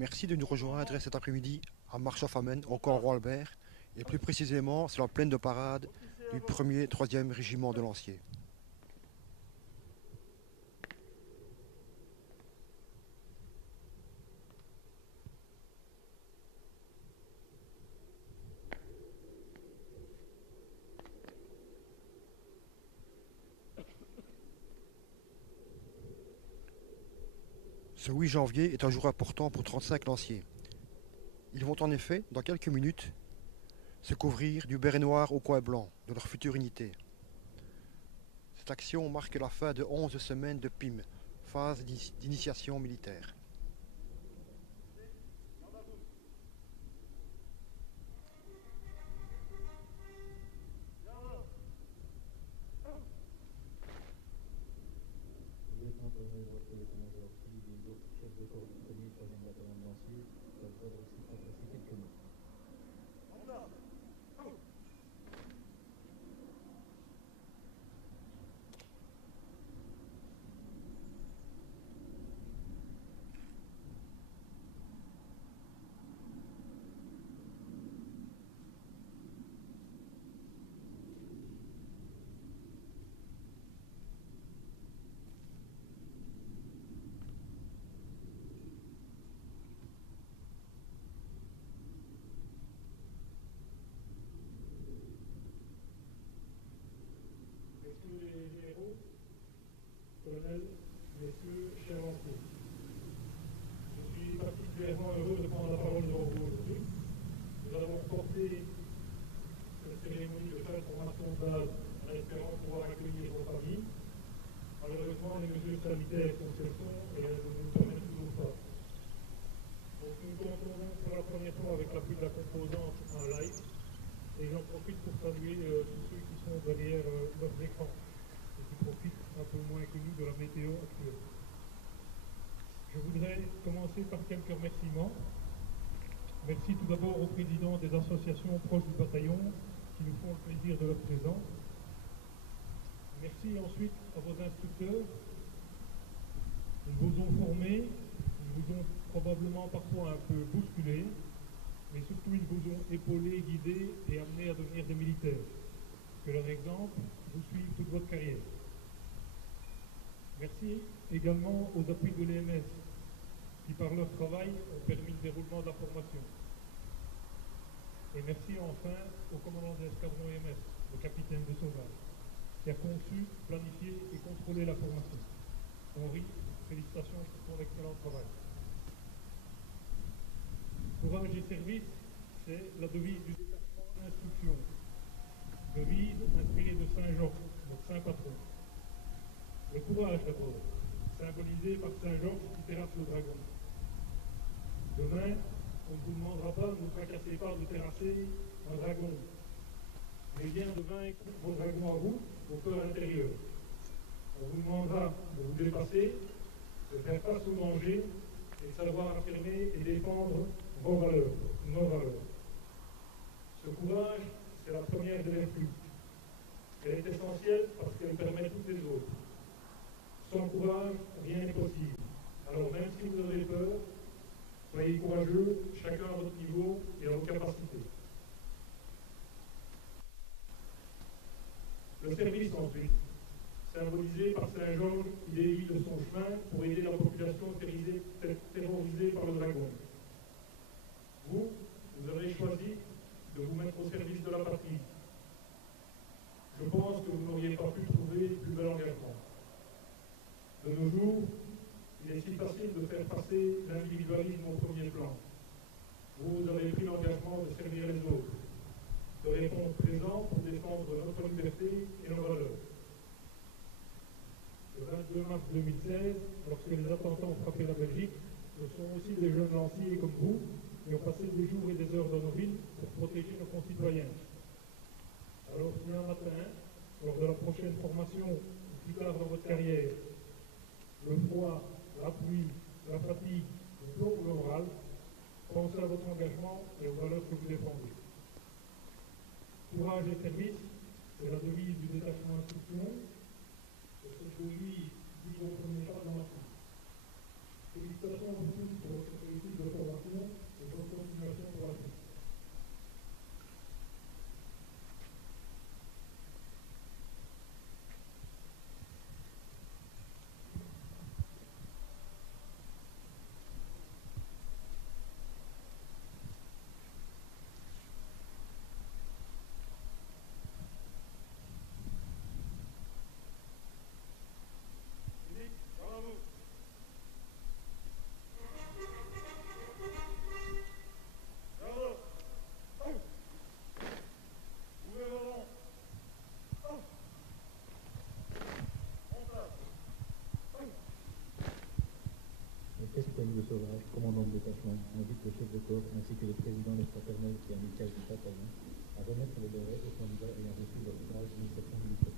Merci de nous rejoindre cet après-midi à Marchand-Famenne, au camp Roi Albert, et plus précisément sur la plaine de parade du 1er 3e régiment de Lanciers. Ce 8 janvier est un jour important pour 35 lanciers. Ils vont en effet, dans quelques minutes, se couvrir du béret noir au coin blanc de leur future unité. Cette action marque la fin de 11 semaines de PIM, phase d'initiation militaire. Lieutenant-colonel Brochet, état-major civil, chef de corps du 1er et 3e bataillon de Lanciers, doit aussi adresser quelques mots. Messieurs les généraux, colonels, messieurs, chers lanciers, je suis particulièrement heureux de prendre la parole devant vous aujourd'hui. Nous avons porté cette cérémonie de fin de formation de base en espérant pouvoir accueillir vos familles. Malheureusement, les mesures sanitaires sont ce qu'elles sont et elles ne nous permettent toujours pas. Donc nous comptons donc pour la première fois avec l'appui de la composante en live. Et j'en profite pour saluer tous ceux qui sont derrière leurs écrans et qui profitent un peu moins que nous de la météo actuelle. Je voudrais commencer par quelques remerciements. Merci tout d'abord aux présidents des associations proches du bataillon qui nous font le plaisir de leur présence. Merci ensuite à vos instructeurs. Ils vous ont formés, ils vous ont probablement parfois un peu bousculés, mais surtout ils vous ont épaulé, guidé et amené à devenir des militaires. Que leur exemple vous suive toute votre carrière. Merci également aux appuis de l'EMS qui par leur travail ont permis le déroulement de la formation. Et merci enfin au commandant de l'escadron EMS, le capitaine de Sauvage, qui a conçu, planifié et contrôlé la formation. Henri, félicitations pour ton excellent travail. Courage et service, c'est la devise du détachement instruction. Devise inspirée de Saint Georges, notre saint patron. Le courage d'abord, symbolisé par Saint Georges qui terrasse le dragon. Demain, on ne vous demandera pas, ne vous tracassez pas de terrasser un dragon, mais bien de vaincre vos dragons à vous, vos peurs intérieures. On vous demandera de vous dépasser, de faire face au danger et de savoir affirmer et défendre vos valeurs, nos valeurs. Ce courage, c'est la première des vertus. Elle est essentielle parce qu'elle permet toutes les autres. Sans courage, rien n'est possible. Alors même si vous avez peur, soyez courageux, chacun à votre niveau et à vos capacités. Le service ensuite, symbolisé par Saint Georges qui dévie de son chemin pour aider la population terrorisée par le dragon. Vous avez choisi de vous mettre au service de la patrie. Je pense que vous n'auriez pas pu trouver plus bel engagement. De nos jours, il est si facile de faire passer l'individualisme au premier plan. Vous avez pris l'engagement de servir les autres, de répondre présent pour défendre notre liberté et nos valeurs. Le 22 mars 2016, lorsque les attentats ont frappé la Belgique, ce sont aussi des jeunes lanciers comme vous qui ont passé des jours et des heures dans nos villes pour protéger nos concitoyens. Alors si un matin, lors de la prochaine formation, ou plus tard dans votre carrière, le froid, la pluie, la fatigue, le plomb ou le moral, pensez à votre engagement et aux valeurs que vous défendez. Courage et service, c'est la devise du détachement instruction, et c'est celui qui vous premier pas dans la vie. Félicitations à vous tous pour votre réussite de formation. temps, j'invite le chef de corps ainsi que les présidents des fraternels et amicales du bataillon à remettre les laurets aux candidats ayant reçu leur stage 1717.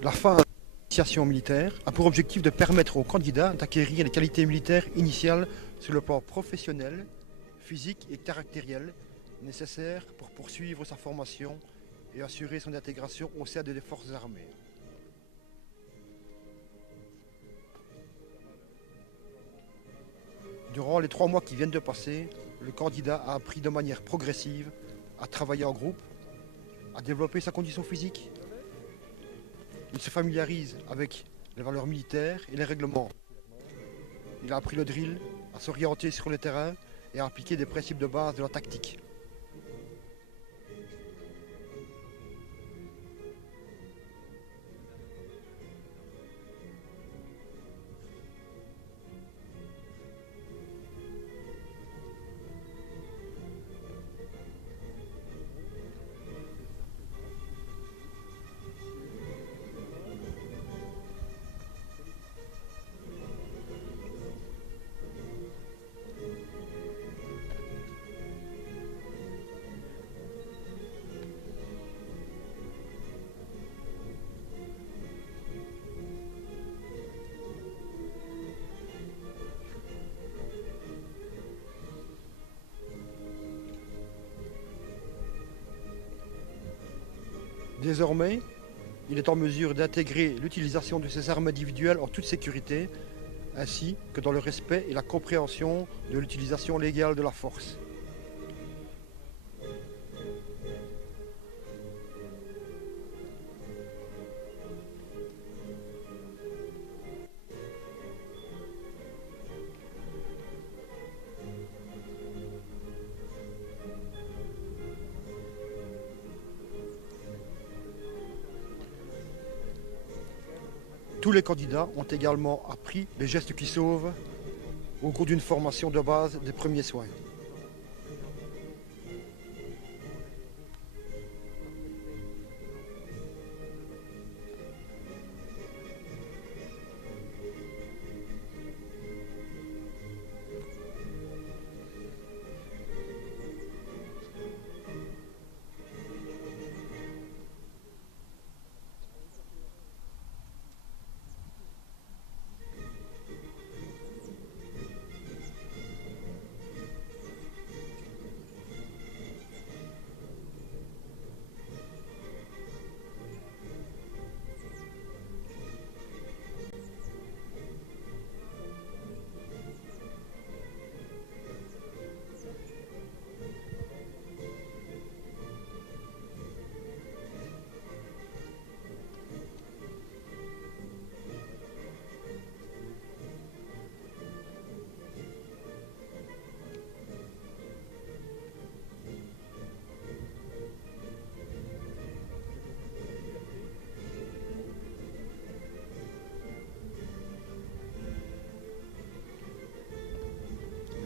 La fin de l'initiation militaire a pour objectif de permettre aux candidats d'acquérir les qualités militaires initiales sur le plan professionnel, physique et caractériel nécessaires pour poursuivre sa formation et assurer son intégration au sein des forces armées. Durant les 3 mois qui viennent de passer, le candidat a appris de manière progressive à travailler en groupe, à développer sa condition physique. Il se familiarise avec les valeurs militaires et les règlements. Il a appris le drill, à s'orienter sur le terrain et à appliquer des principes de base de la tactique. Désormais, il est en mesure d'intégrer l'utilisation de ses armes individuelles en toute sécurité, ainsi que dans le respect et la compréhension de l'utilisation légale de la force. Tous les candidats ont également appris les gestes qui sauvent au cours d'une formation de base des premiers soins.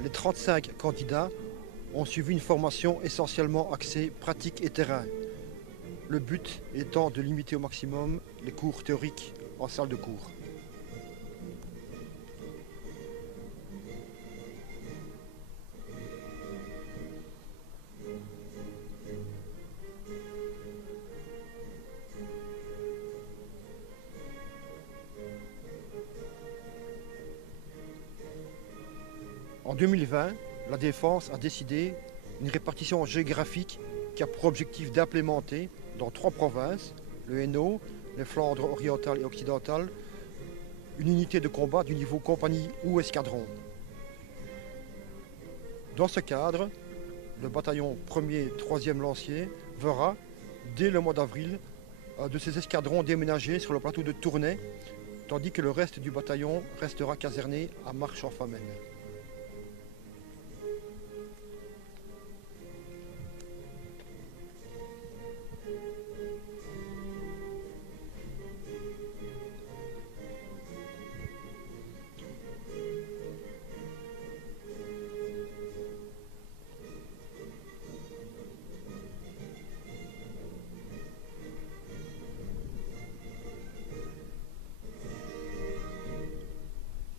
Les 35 candidats ont suivi une formation essentiellement axée pratique et terrain. Le but étant de limiter au maximum les cours théoriques en salle de cours. En 2020, la Défense a décidé une répartition géographique qui a pour objectif d'implémenter dans 3 provinces, le Hainaut, les Flandres orientales et occidentales, une unité de combat du niveau compagnie ou escadron. Dans ce cadre, le bataillon 1er 3e lancier verra, dès le mois d'avril, un de ses escadrons déménager sur le plateau de Tournai, tandis que le reste du bataillon restera caserné à Marche-en-Famenne.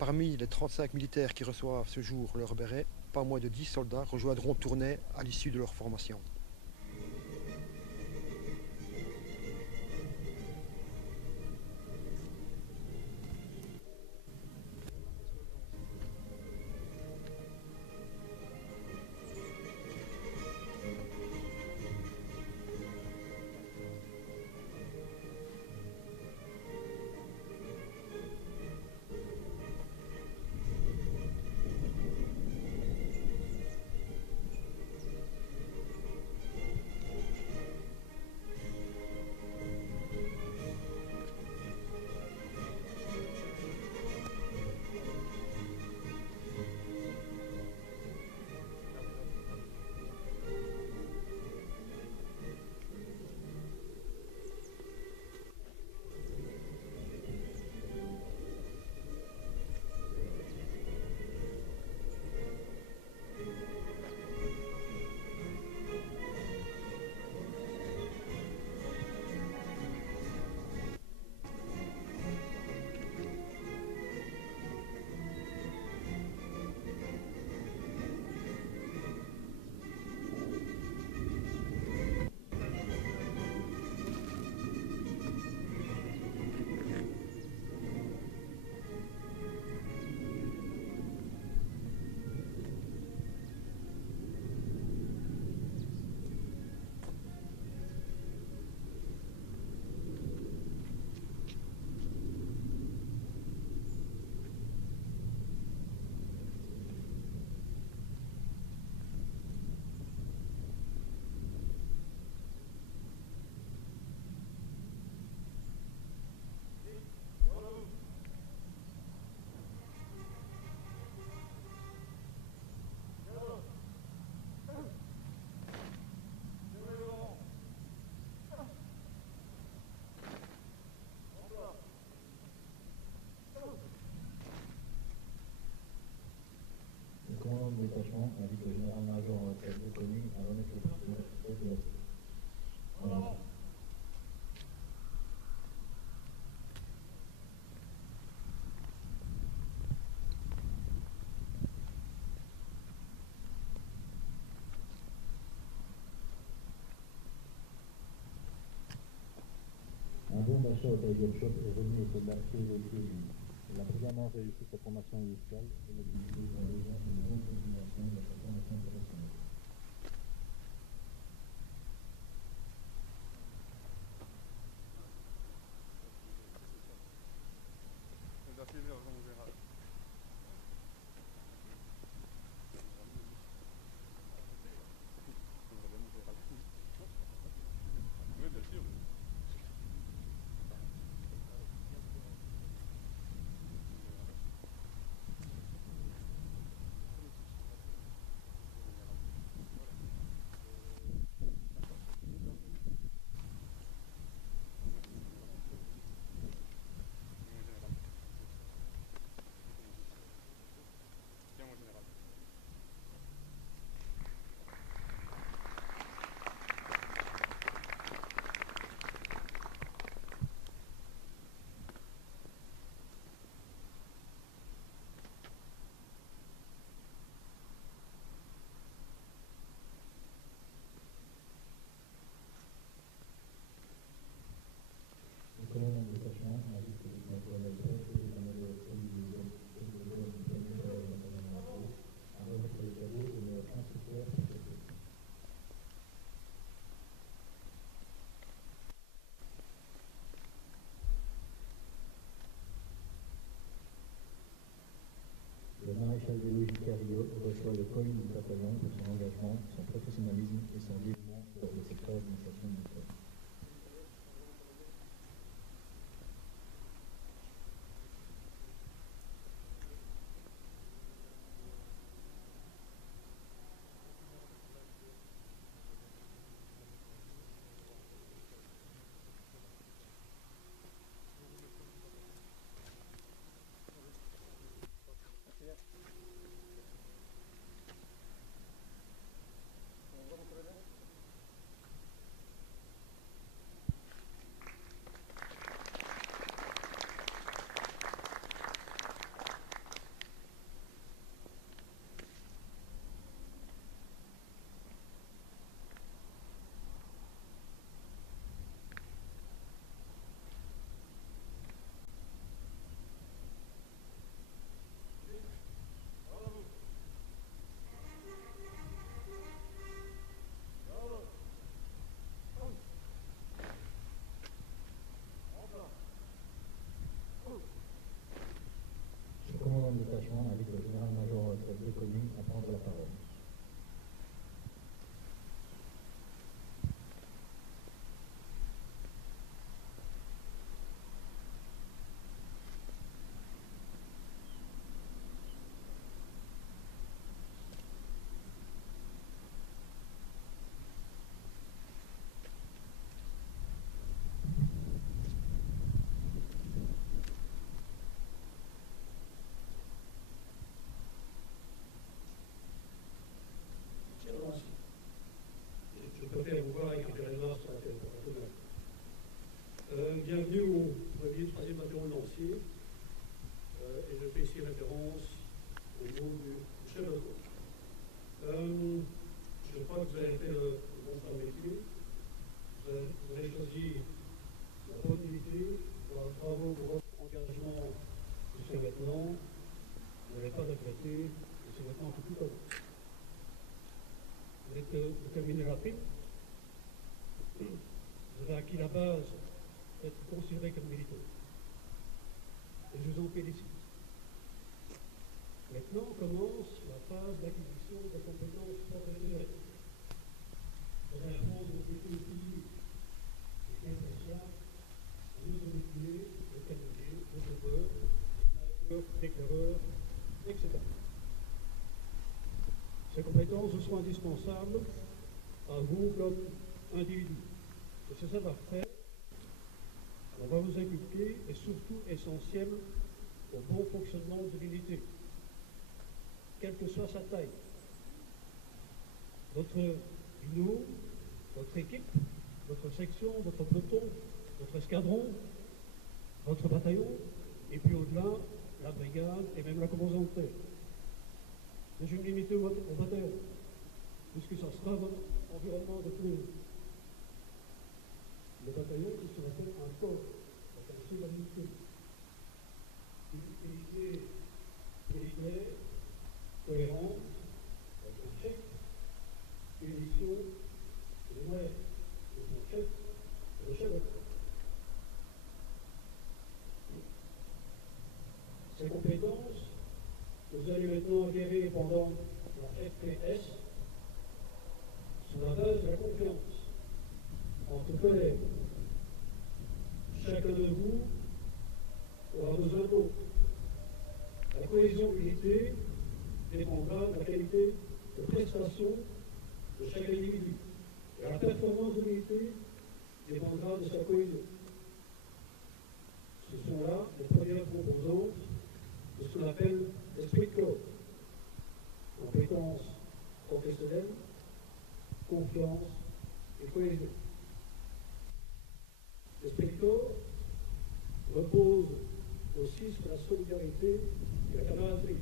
Parmi les 35 militaires qui reçoivent ce jour leur béret, pas moins de 10 soldats rejoindront Tournai à l'issue de leur formation. Le commandant du détachement invite le général-major en retraite reconnu à remettre les prisonniers de la Voilà. Un bon d'achat au Tiger Shop est remis aux soldats philosophiques. Il a brillamment réussi sa formation initiale et mobilisé son légion pour une bonne continuation de sa formation professionnelle. Le commandant du détachement invite le lieutenant-colonel préfet de la majorité du et le colonel du premier bataillon à remettre les cadeaux de leur instructeur préfet. Le maréchal des logis Carillo reçoit le col du bataillon pour son engagement, son professionnalisme et son dévouement pour le secteur d'administration militaire. regretter, et c'est maintenant que tout commence. Vous êtes déterminé rapide. Vous avez acquis la base d'être considéré comme militaire. Et je vous en félicite. Maintenant commence la phase d'acquisition des compétences professionnelles. Vous allez apprendre au métier civil, et bien social, un autre métier, le canonnier, le sauveur, le déclareur, etc. Ces compétences sont indispensables à vous comme individu. Et ce savoir-faire, on va vous inculquer, est surtout essentiel au bon fonctionnement de l'unité, quelle que soit sa taille. Votre binôme, votre équipe, votre section, votre peloton, votre escadron, votre bataillon, et puis au-delà, la brigade et même la composante terre. Mais je vais me limiter au bataillon, puisque ça sera votre environnement de tous les jours. Le bataillon, c'est ce qu'on appelle un corps, la qualité de la unité. Une unité militaire, cohérente, avec un chef, une mission, et des moyens, et son chef, et le chef de corps. Ces compétences, vous allez maintenant acquérir pendant la FPS sur la base de la confiance entre collègues. Chacun de vous aura besoin de l'autre. La cohésion de l'unité dépendra de la qualité de prestation de chaque individu. Et la performance de l'unité dépendra de sa cohésion. Ce sont là les premières composantes de ce qu'on appelle l'esprit de corps. Compétences professionnelles, confiance et cohésion. L'esprit de corps repose aussi sur la solidarité et la camaraderie.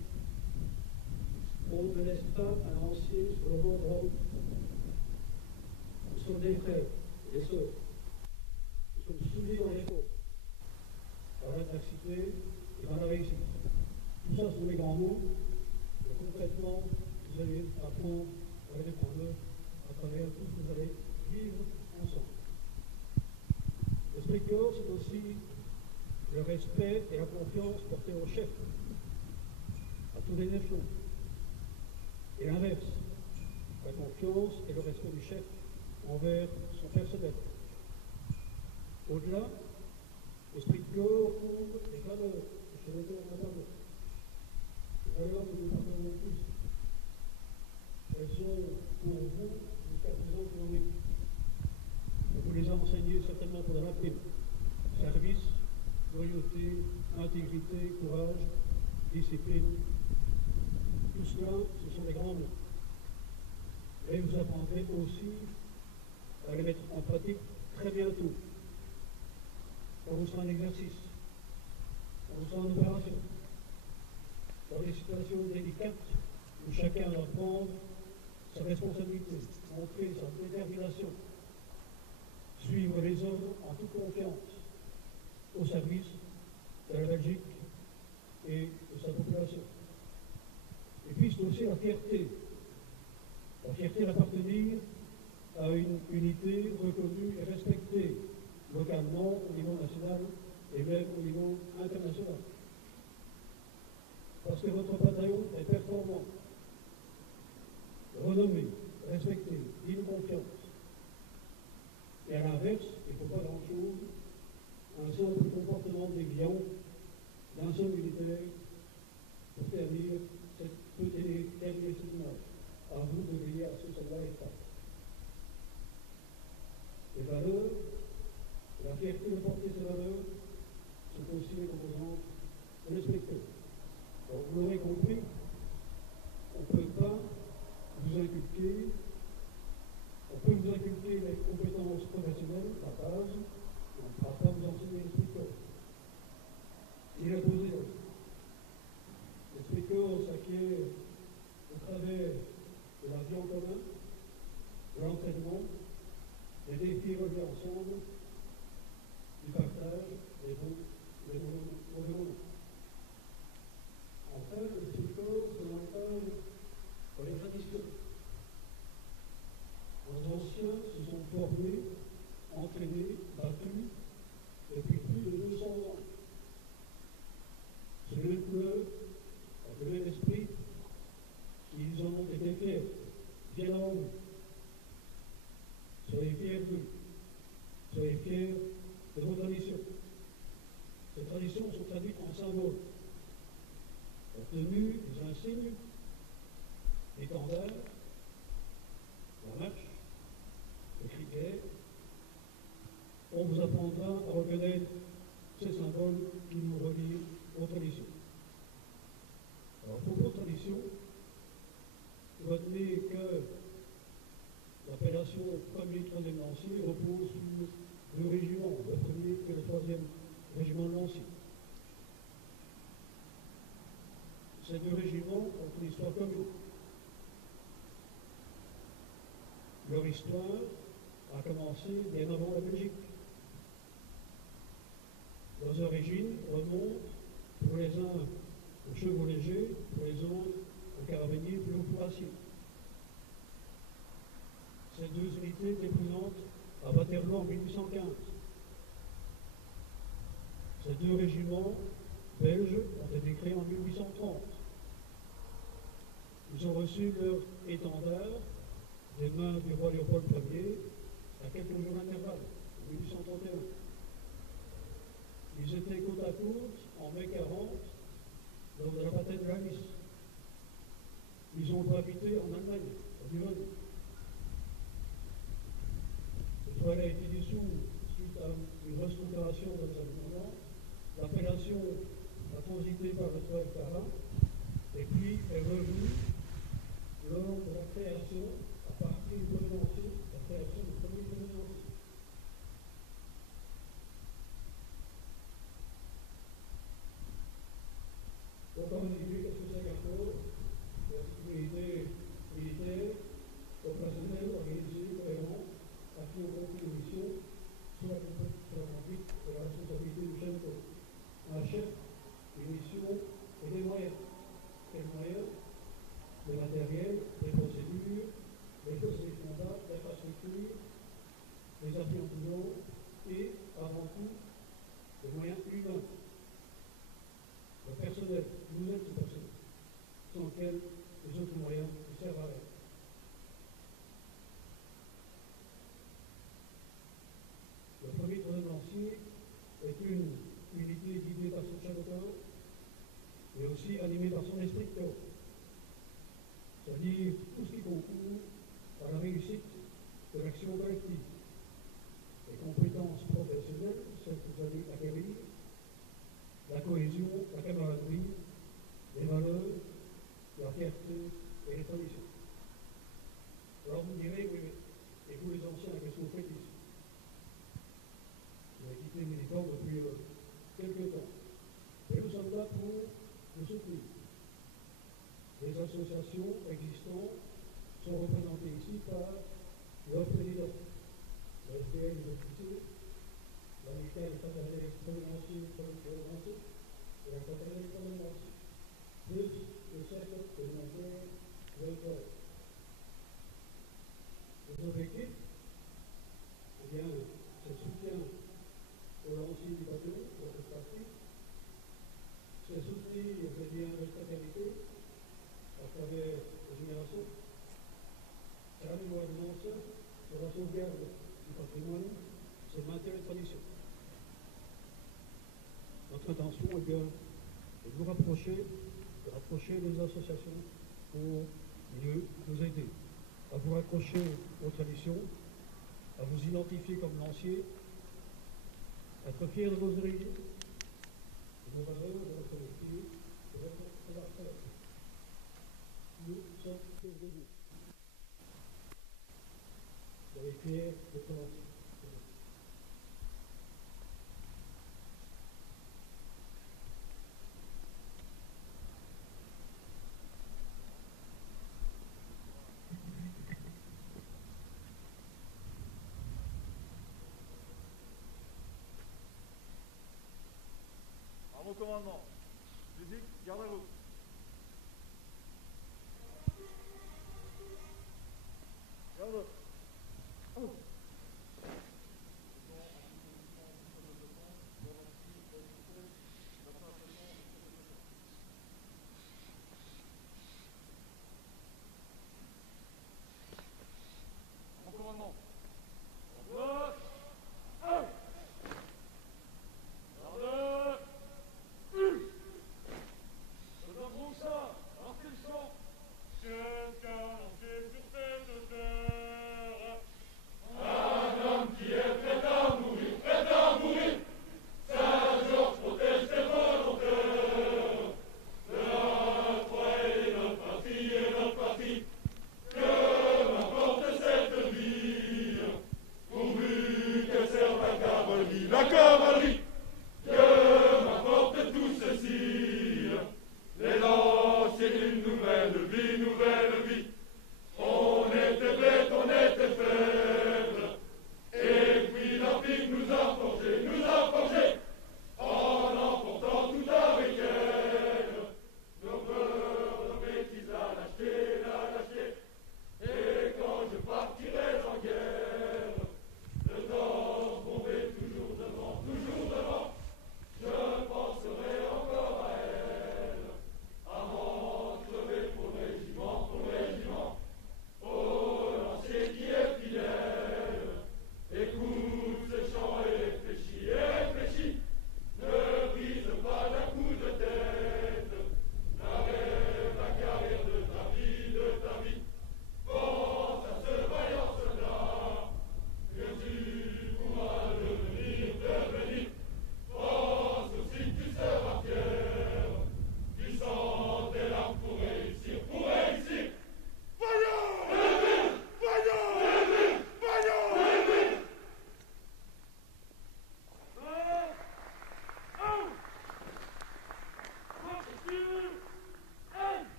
On ne laisse pas un lancier sur le bord de la route. Nous sommes des frères et des sœurs. Nous sommes soudés dans l'effort, dans l'adversité et dans la réussite. Tout ça sont les grands mots, mais concrètement, vous allez apprendre à les mettre en œuvre à travers tout ce que vous allez vivre ensemble. L'esprit de corps, c'est aussi le respect et la confiance portés au chef, à tous les échelons. Et l'inverse, la confiance et le respect du chef envers son personnel. Au-delà, l'esprit de corps couvre les valeurs, je les donne en avant. Les valeurs que nous partageons tous. Elles sont pour vous jusqu'à présent théoriques. Vous les enseigner certainement pour la prime. Service, loyauté, intégrité, courage, discipline. Tout cela, ce sont les grands mots. Et vous apprendrez aussi à les mettre en pratique très bientôt. Quand vous serez en exercice, quand vous serez en opération, dans des situations délicates où chacun doit prendre sa responsabilité, montrer sa détermination, suivre les ordres en toute confiance, au service de la Belgique et de sa population. Et puis c'est aussi la fierté d'appartenir à une unité reconnue et respectée localement au niveau national et même au niveau international. Parce que votre bataillon est performant, renommé, respecté, digne confiance. Et à l'inverse, il ne faut pas grand-chose, un simple comportement déviant d'un seul militaire pour ternir cette image. À vous de veiller à ce que cela n'est pas. Les valeurs, la fierté de porter ces valeurs, sont aussi les composantes de l'esprit de corps. Donc vous l'aurez compris, insignes, l'étendard, la marche, le criquet. On vous apprendra à reconnaître ces symboles qui nous relient aux traditions. Alors, pour vos traditions, retenez que l'appellation premier et troisième lancier repose sur deux régiments, le premier et le troisième régiment de lanciers. Ces deux régiments ont une histoire commune. Leur histoire a commencé bien avant la Belgique. Leurs origines remontent pour les uns aux chevaux légers, pour les autres aux carabiniers puis aux fourrassiers. Ces deux unités étaient présentes à Waterloo en 1815. Ces deux régiments belges ont été créés en 1830. Ils ont reçu leur étendard des mains du roi Léopold Ier à quelques jours d'intervalle, en 1831. Ils étaient côte à côte en mai 40 lors de la bataille de la Lys. Ils ont cohabité en Allemagne, à Duren. Le toile a été dissous suite à une restructuration de sa indépendance. L'appellation a transité par le toile Cara et puis est revenue lors de la création, à partir du premier lancier, la création du premier lancier. Donc, comme on dit, qu'est-ce que c'est qu'un corps? La sécurité militaire, opérationnelle, organisée, cohérente, à qui on confie une mission, soit la conduite et la responsabilité du chef de corps. Un chef, une mission et des moyens. Quels moyens? Le matériel, les procédures, les postes de combat, l'infrastructure, les appuis en tout genre et, avant tout, les moyens humains. Le personnel, vous êtes ce personnel, sans lequel les autres moyens ne servent à rien. Le premier troisième lancier est une unité guidée par son chef de corps, mais aussi animée par son esprit de corps. C'est-à-dire tout ce qui concourt à la réussite de l'action collective. Les compétences professionnelles, celles que vous allez acquérir, la cohésion, la camaraderie, les valeurs, la fierté et les traditions. Alors vous me direz, oui, mais et vous les anciens, qu'est-ce que vous faites ici? Vous avez quitté le militaire depuis quelques temps. Et nous sommes là pour vous soutenir. Les associations existantes sont représentées ici par leur président. La SDL des officiers, l'amicale fraternelle premier lancier, et la fraternelle troisième lancier. Plus le cercle élémentaire de l'école. Les objectifs, eh bien, c'est le soutien aux lanciers du bâton, pour cette partie. C'est soutenir les liens de fraternité à travers les générations. C'est la mémoire des anciens, c'est la sauvegarde du patrimoine, c'est le maintien des traditions. Notre intention est bien de nous rapprocher, de rapprocher les associations pour mieux vous aider, à vous raccrocher aux traditions, à vous identifier comme lancier, être fier de vos origines, de vos valeurs, de votre métier, de votre savoir-faire. Nous sommes fiers de vous. Soyez fiers d'être lanciers. Au commandement. Musique, garde à vous. Garde. Oh.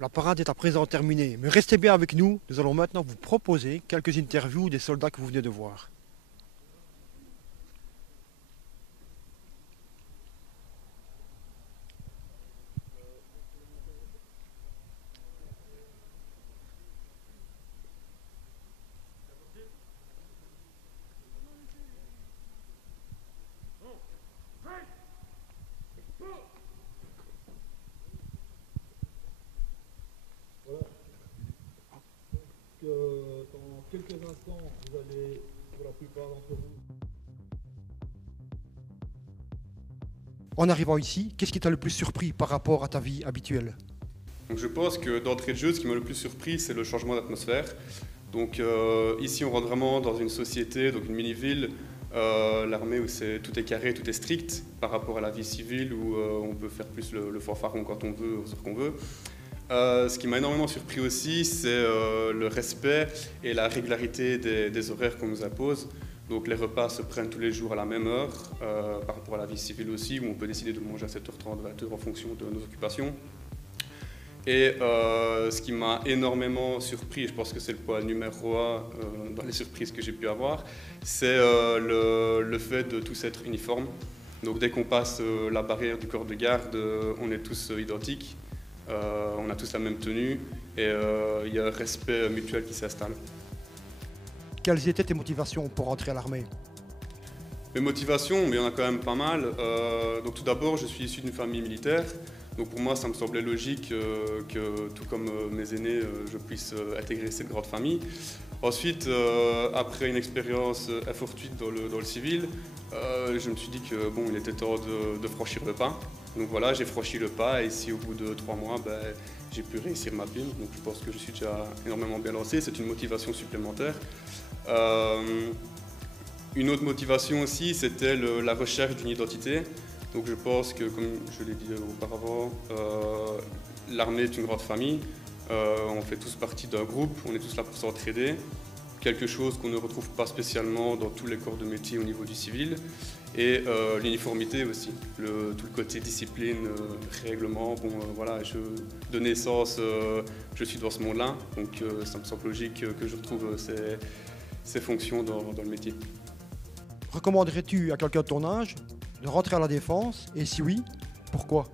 La parade est à présent terminée, mais restez bien avec nous, nous allons maintenant vous proposer quelques interviews des soldats que vous venez de voir. Voilà. Dans quelques instants, vous allez, pour la plupart d'entre vous, En arrivant ici, qu'est-ce qui t'a le plus surpris par rapport à ta vie habituelle? Donc je pense que d'entrée de jeu, ce qui m'a le plus surpris, c'est le changement d'atmosphère. Donc ici, on rentre vraiment dans une société, donc une mini-ville, l'armée où tout est carré, tout est strict, par rapport à la vie civile où on peut faire plus le fanfaron quand on veut, aux heures qu'on veut. Ce qui m'a énormément surpris aussi, c'est le respect et la régularité des horaires qu'on nous impose. Donc les repas se prennent tous les jours à la même heure, par rapport à la vie civile aussi, où on peut décider de manger à 7h30, 20h en fonction de nos occupations. Et ce qui m'a énormément surpris, et je pense que c'est le point numéro 1 dans les surprises que j'ai pu avoir, c'est le fait de tous être uniformes. Donc dès qu'on passe la barrière du corps de garde, on est tous identiques, on a tous la même tenue, et il y a un respect mutuel qui s'installe. Quelles étaient tes motivations pour entrer à l'armée? Mes motivations, mais il y en a quand même pas mal. Donc tout d'abord, je suis issu d'une famille militaire. Donc pour moi, ça me semblait logique que, tout comme mes aînés, je puisse intégrer cette grande famille. Ensuite, après une expérience fortuite dans le civil, je me suis dit que bon, il était temps de franchir le pas. Donc voilà, j'ai franchi le pas et ici, au bout de 3 mois, j'ai pu réussir ma PIM. Donc je pense que je suis déjà énormément bien lancé. C'est une motivation supplémentaire. Une autre motivation aussi, c'était la recherche d'une identité. Donc je pense que, comme je l'ai dit auparavant, l'armée est une grande famille. On fait tous partie d'un groupe, on est tous là pour s'entraider. Quelque chose qu'on ne retrouve pas spécialement dans tous les corps de métier au niveau du civil. Et l'uniformité aussi, tout le côté discipline, règlement. Bon, voilà, de naissance, je suis dans ce monde-là, donc ça me semble logique que je retrouve ces fonctions dans le métier. Recommanderais-tu à quelqu'un de ton âge de rentrer à la défense? Et si oui, pourquoi?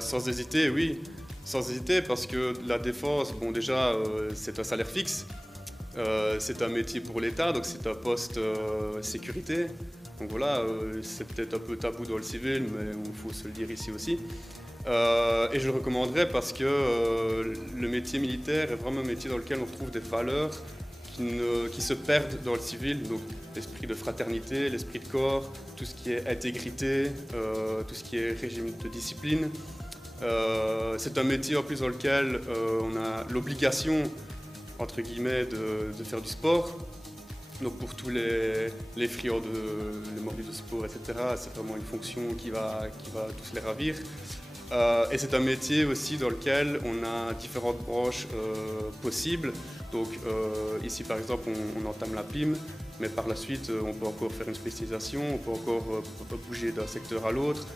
Sans hésiter, oui. Sans hésiter, parce que la défense, bon déjà, c'est un salaire fixe. C'est un métier pour l'État, donc c'est un poste sécurité. Donc voilà, c'est peut-être un peu tabou dans le civil, mais il faut se le dire ici aussi. Et je le recommanderais parce que le métier militaire est vraiment un métier dans lequel on retrouve des valeurs qui se perdent dans le civil. Donc l'esprit de fraternité, l'esprit de corps, tout ce qui est intégrité, tout ce qui est régime de discipline. C'est un métier en plus dans lequel on a l'obligation, entre guillemets, de faire du sport. Donc pour tous les friands les morus de sport, etc., c'est vraiment une fonction qui va tous les ravir. Et c'est un métier aussi dans lequel on a différentes branches possibles. Donc ici par exemple on entame la PIM, mais par la suite on peut encore faire une spécialisation, on peut encore bouger d'un secteur à l'autre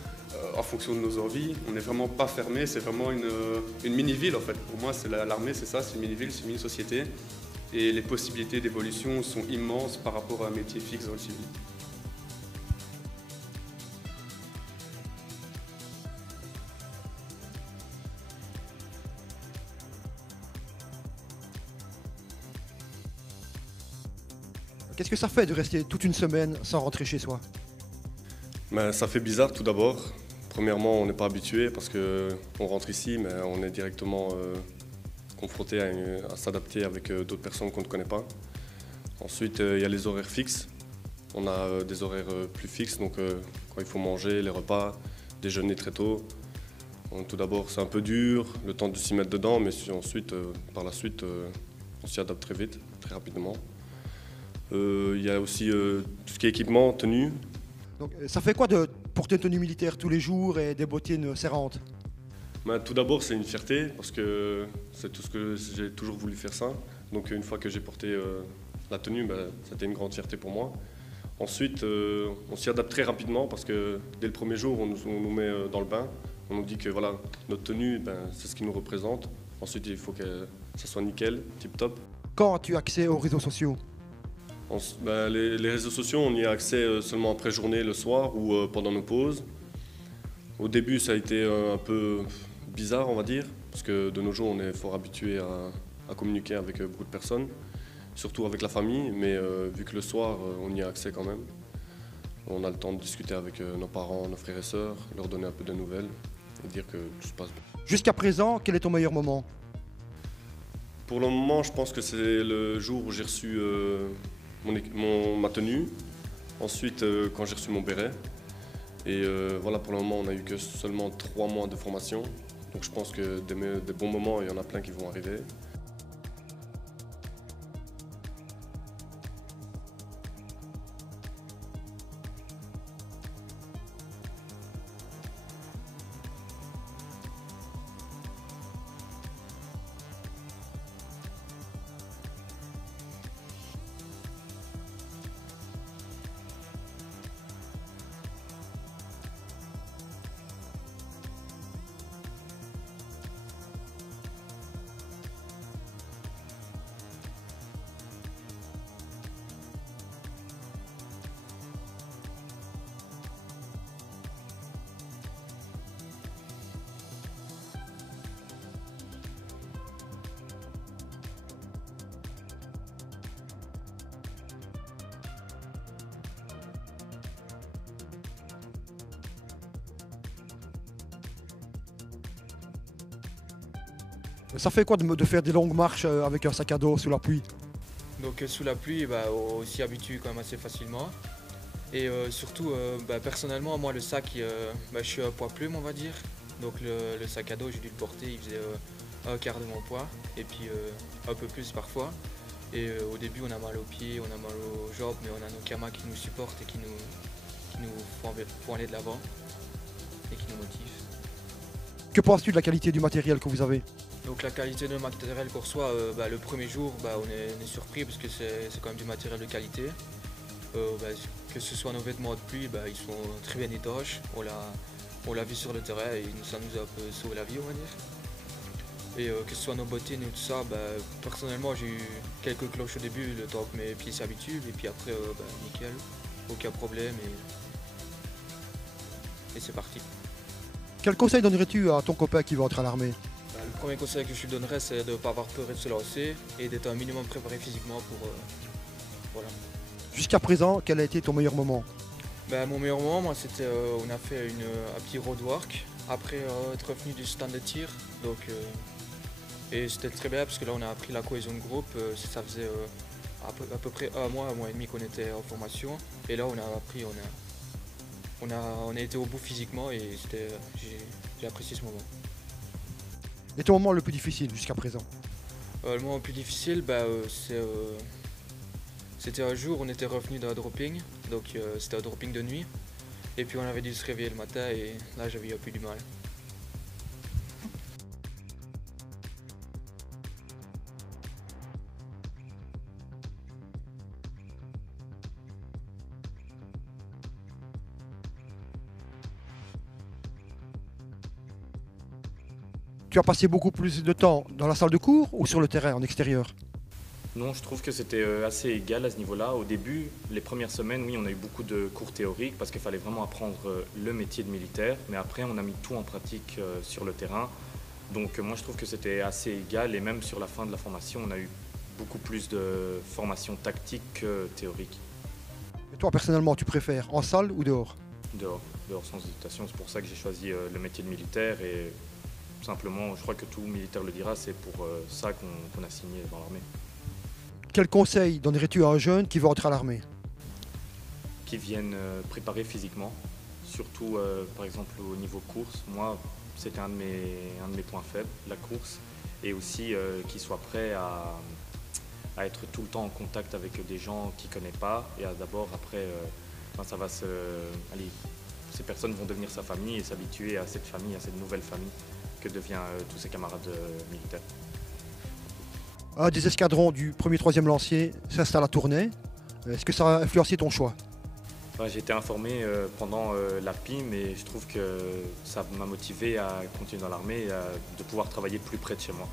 en fonction de nos envies. On n'est vraiment pas fermé, c'est vraiment une mini-ville en fait. Pour moi l'armée c'est ça, c'est une mini-ville, c'est une mini-société. Et les possibilités d'évolution sont immenses par rapport à un métier fixe dans le civil. Qu'est-ce que ça fait de rester toute une semaine sans rentrer chez soi? Ben, ça fait bizarre tout d'abord. Premièrement, on n'est pas habitué parce qu'on rentre ici, mais on est directement confronté à s'adapter avec d'autres personnes qu'on ne connaît pas. Ensuite, il y a les horaires fixes. On a des horaires plus fixes, donc quand il faut manger, les repas, déjeuner très tôt. Donc, tout d'abord, c'est un peu dur, le temps de s'y mettre dedans, mais ensuite, par la suite, on s'y adapte très vite, très rapidement. Il y a aussi tout ce qui est équipement, tenue. Donc, ça fait quoi de porter une tenue militaire tous les jours et des bottines serrantes? Ben, tout d'abord, c'est une fierté parce que c'est tout ce que j'ai toujours voulu faire ça. Donc une fois que j'ai porté la tenue, ben, c'était une grande fierté pour moi. Ensuite, on s'y adapte très rapidement parce que dès le premier jour, on nous met dans le bain. On nous dit que voilà, notre tenue, ben, c'est ce qui nous représente. Ensuite, il faut que ça soit nickel, tip top. Quand as-tu accès aux réseaux sociaux? Ben, les réseaux sociaux, on y a accès seulement après journée, le soir ou pendant nos pauses. Au début, ça a été un peu bizarre, on va dire, parce que de nos jours, on est fort habitué à communiquer avec beaucoup de personnes, surtout avec la famille, mais vu que le soir, on y a accès quand même. On a le temps de discuter avec nos parents, nos frères et sœurs, leur donner un peu de nouvelles et dire que tout se passe bien. Jusqu'à présent, quel est ton meilleur moment? Pour le moment, je pense que c'est le jour où j'ai reçu ma tenue, ensuite quand j'ai reçu mon béret. Et voilà, pour le moment, on n'a eu que seulement 3 mois de formation. Donc je pense que des bons moments, il y en a plein qui vont arriver. Ça fait quoi de faire des longues marches avec un sac à dos sous la pluie? Donc sous la pluie, on s'y habitue quand même assez facilement. Et surtout, personnellement, moi le sac, je suis un poids plume on va dire. Donc le sac à dos, j'ai dû le porter, il faisait un quart de mon poids. Et puis un peu plus parfois. Et au début, on a mal aux pieds, on a mal aux jambes, mais on a nos camas qui nous supportent et qui nous font aller de l'avant. Et qui nous motivent. Que penses-tu de la qualité du matériel que vous avez? Donc la qualité de matériel qu'on reçoit, le premier jour, on est surpris parce que c'est quand même du matériel de qualité. Que ce soit nos vêtements de pluie, ils sont très bien étanches. On l'a vu sur le terrain et ça nous a un peu sauvé la vie, on va dire. Et que ce soit nos bottines et tout ça, personnellement j'ai eu quelques cloches au début, le temps que mes pieds s'habituent, et puis après nickel, aucun problème et c'est parti. Quel conseil donnerais-tu à ton copain qui va entrer à l'armée? Le premier conseil que je lui donnerais, c'est de ne pas avoir peur de se lancer et d'être un minimum préparé physiquement pour... voilà. Jusqu'à présent, quel a été ton meilleur moment? Mon meilleur moment, moi, c'était on a fait un petit roadwork après être revenu du stand de tir. Donc, et c'était très bien parce que là, on a appris la cohésion de groupe. Ça faisait à peu près un mois et demi qu'on était en formation. Et là, on a appris, on a été au bout physiquement et j'ai apprécié ce moment. Et ton moment le plus difficile jusqu'à présent? Le moment le plus difficile, C'était un jour, on était revenu d'un dropping, donc c'était un dropping de nuit. Et puis on avait dû se réveiller le matin et là j'avais eu un peu du mal. Tu as passé beaucoup plus de temps dans la salle de cours ou sur le terrain, en extérieur? Non, je trouve que c'était assez égal à ce niveau-là. Au début, les premières semaines, oui, on a eu beaucoup de cours théoriques parce qu'il fallait vraiment apprendre le métier de militaire. Mais après, on a mis tout en pratique sur le terrain. Donc moi, je trouve que c'était assez égal. Et même sur la fin de la formation, on a eu beaucoup plus de formation tactique que théorique. Et toi, personnellement, tu préfères en salle ou dehors? Dehors sans hésitation. C'est pour ça que j'ai choisi le métier de militaire. Et simplement, je crois que tout militaire le dira, c'est pour ça qu'on a signé dans l'armée. Quel conseil donnerais-tu à un jeune qui veut entrer à l'armée? Qui viennent préparer physiquement, surtout par exemple au niveau course. Moi, c'était un de mes points faibles, la course, et aussi qu'ils soient prêts à être tout le temps en contact avec des gens qu'ils ne connaissent pas, et d'abord après, ça va allez, ces personnes vont devenir sa famille et s'habituer à cette famille, à cette nouvelle famille que devient tous ses camarades militaires. Un des escadrons du 1er 3e lancier s'installe à Tournai. Est-ce que ça a influencé ton choix? J'ai été informé pendant la PIM et je trouve que ça m'a motivé à continuer dans l'armée et de pouvoir travailler plus près de chez moi.